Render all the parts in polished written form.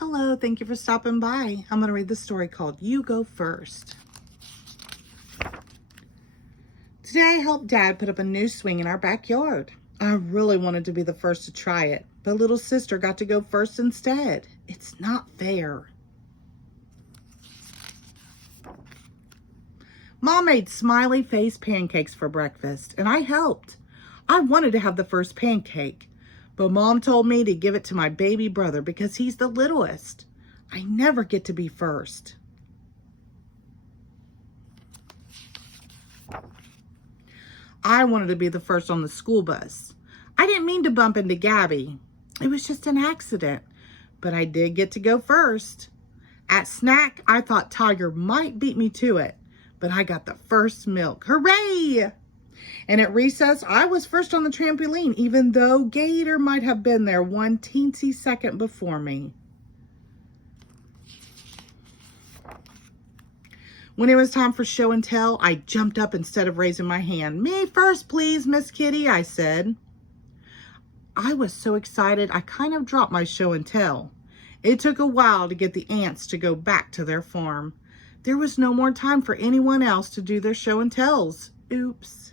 Hello, thank you for stopping by. I'm going to read the story called You Go First. Today I helped Dad put up a new swing in our backyard. I really wanted to be the first to try it, but little sister got to go first instead. It's not fair. Mom made smiley face pancakes for breakfast, and I helped. I wanted to have the first pancake, but Mom told me to give it to my baby brother because he's the littlest. I never get to be first. I wanted to be the first on the school bus. I didn't mean to bump into Gabby. It was just an accident, but I did get to go first. At snack, I thought Tiger might beat me to it, but I got the first milk. Hooray! And at recess, I was first on the trampoline, even though Gator might have been there one teensy second before me. When it was time for show and tell, I jumped up instead of raising my hand. Me first, please, Miss Kitty, I said. I was so excited, I kind of dropped my show and tell. It took a while to get the ants to go back to their farm. There was no more time for anyone else to do their show and tells. Oops.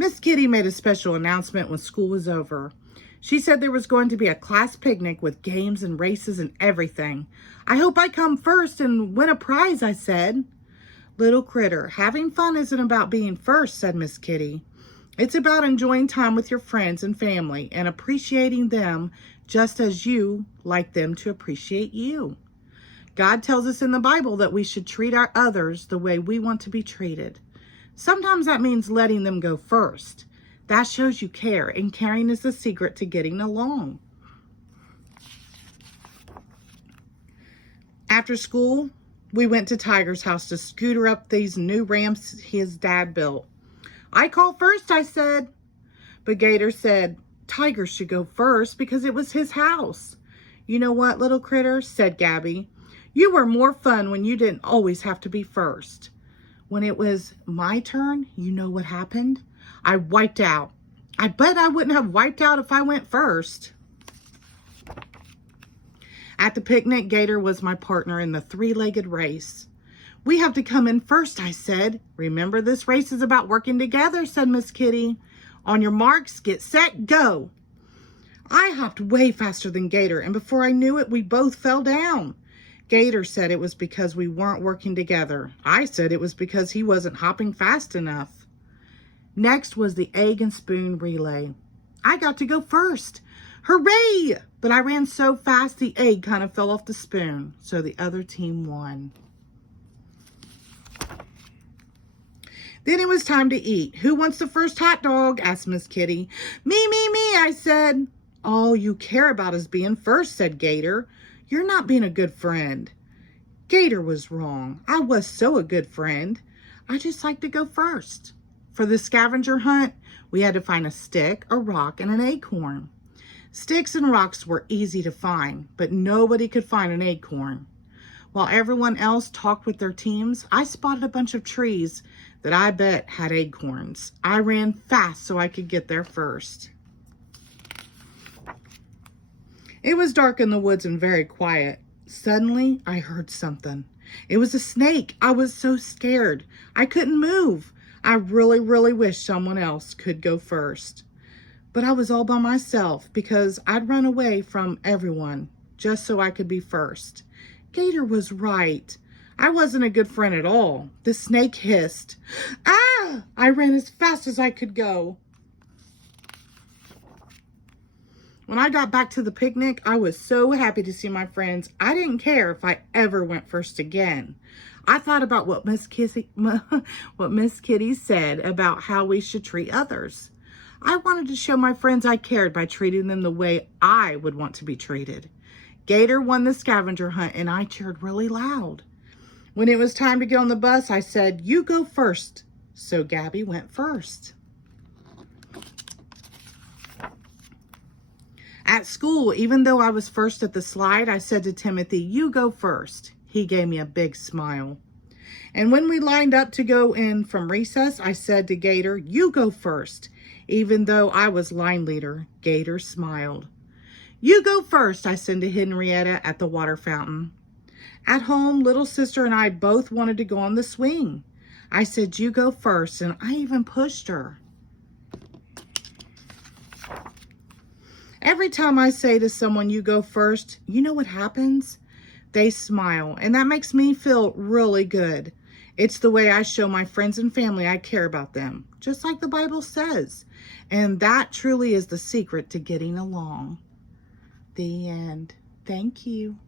Miss Kitty made a special announcement when school was over. She said there was going to be a class picnic with games and races and everything. I hope I come first and win a prize, I said. Little critter, having fun isn't about being first, said Miss Kitty. It's about enjoying time with your friends and family and appreciating them just as you like them to appreciate you. God tells us in the Bible that we should treat our others the way we want to be treated. Sometimes that means letting them go first. That shows you care, and caring is the secret to getting along. After school, we went to Tiger's house to scooter up these new ramps his dad built. I called first, I said. But Gator said Tiger should go first because it was his house. You know what, little critter, said Gabby. You were more fun when you didn't always have to be first. When it was my turn, you know what happened? I wiped out. I bet I wouldn't have wiped out if I went first. At the picnic, Gator was my partner in the three-legged race. We have to come in first, I said. Remember, this race is about working together, said Miss Kitty. On your marks, get set, go. I hopped way faster than Gator, and before I knew it, we both fell down. Gator said it was because we weren't working together. I said it was because he wasn't hopping fast enough. Next was the egg and spoon relay. I got to go first. Hooray! But I ran so fast the egg kind of fell off the spoon, so the other team won. Then it was time to eat. Who wants the first hot dog? Asked Miss Kitty. Me, I said. All you care about is being first, said Gator. You're not being a good friend. Gator was wrong. I was so a good friend. I just like to go first. For the scavenger hunt, we had to find a stick, a rock, and an acorn. Sticks and rocks were easy to find, but nobody could find an acorn. While everyone else talked with their teams, I spotted a bunch of trees that I bet had acorns. I ran fast so I could get there first. It was dark in the woods and very quiet. Suddenly, I heard something. It was a snake. I was so scared. I couldn't move. I really wished someone else could go first. But I was all by myself because I'd run away from everyone just so I could be first. Gator was right. I wasn't a good friend at all. The snake hissed. Ah! I ran as fast as I could go. When I got back to the picnic, I was so happy to see my friends. I didn't care if I ever went first again. I thought about what Miss Kitty said about how we should treat others. I wanted to show my friends I cared by treating them the way I would want to be treated. Gator won the scavenger hunt and I cheered really loud. When it was time to get on the bus, I said, you go first. So Gabby went first. At school, even though I was first at the slide, I said to Timothy, you go first. He gave me a big smile. And when we lined up to go in from recess, I said to Gator, "You go first." Even though I was line leader, Gator smiled. "You go first," I said to Henrietta at the water fountain. At home, little sister and I both wanted to go on the swing. I said, "You go first," and I even pushed her. Every time I say to someone, "You go first," you know what happens? They smile, and that makes me feel really good. It's the way I show my friends and family I care about them, just like the Bible says. And that truly is the secret to getting along. The end. Thank you.